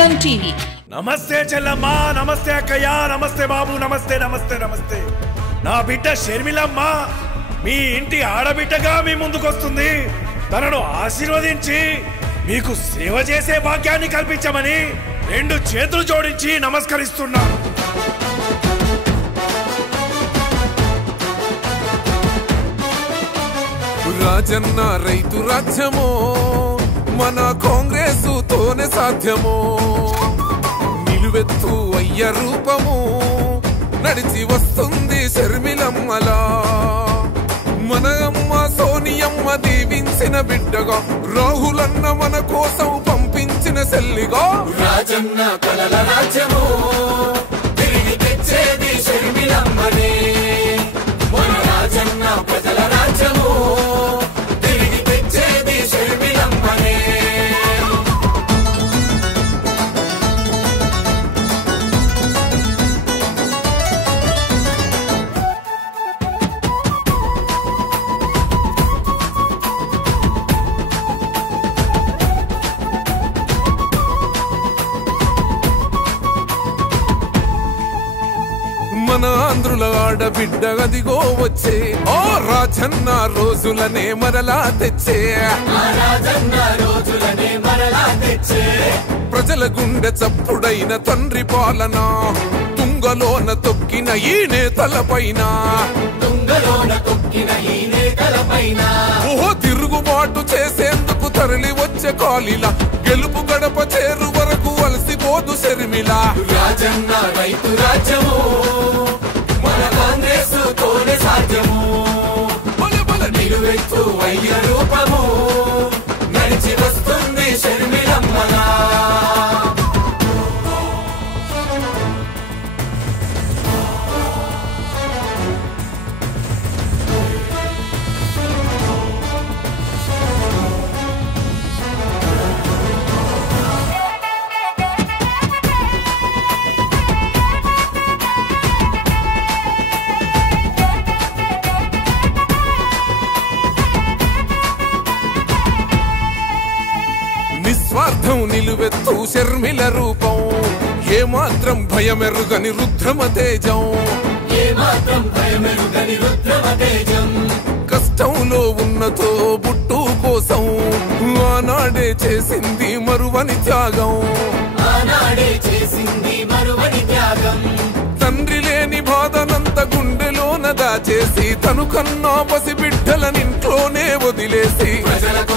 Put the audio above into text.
Sangam TV. నమస్తే చెల్లమ్మా, నమస్తే అక్కయ్య, నమస్తే బాబు, నమస్తే నమస్తే నమస్తే. నా బిడ్డ షర్మిలమ్మ మీ ఇంటి ఆడబిడ్డగా మీ ముందుకొస్తుంది. తనను ఆశీర్వదించి మీకు సేవ చేసే భాగ్యాన్ని కల్పించమని రెండు చేతులు జోడించి నమస్కరిస్తున్నా. రాజన్న రైతు రాజ్యమో మన కాంగ్రెస్ తోనే సాధ్యమో, నిలువెత్తు అయ్య రూపము నడిచి వస్తుంది షర్మిలమ్మలా. మన అమ్మ సోనియమ్మ దీవించిన బిడ్డగా, రాహులన్న మన కోసం పంపించిన సెల్లిగా. రాజన్న కలల రాజ్యము తిరిగి తెచ్చేది షర్మిలమ్మనే. మన రాజన్న ప్రజల రాజ్యము తిరిగి తెచ్చేది షర్మిలమ్మనే. మన ఆంధ్రుల ఆడబిడ్డ గదిగో వచ్చే, ఓ రాజన్న రోజులనే మరలా తెచ్చే. ప్రజల గుండె చప్పుడైన తండ్రి పాలన, తుంగలోన తొక్కిన ఈ నేతలపైన. ఓహో తిరుగుబాటు చేసేందుకు తరలి వచ్చే కాలిలా, గెలుపు గడప చేరు వరకు అలసిపోదు షర్మిల. రాజన్న రైతు రాజ్యము మన కాంగ్రెస్ తోనే సాధ్యము. నిలువెత్తు అయ్య రూపము నడిచి వస్తుంది షర్మిలమ్మలా. నిస్వార్థం నిలువెత్తు షర్మిల రూపం, ఏమాత్రం భయమెరుగని రుద్రమ తేజం. కష్టంలో ఉన్నతో బుట్టు కోసం ఆనాడే చేసింది మరువని త్యాగం. తండ్రి లేని బాధనంత గుండెలోన దాచేసి, తను కన్నా పసి బిడ్డలనింట్లోనే వదిలేసి, ప్రజలకు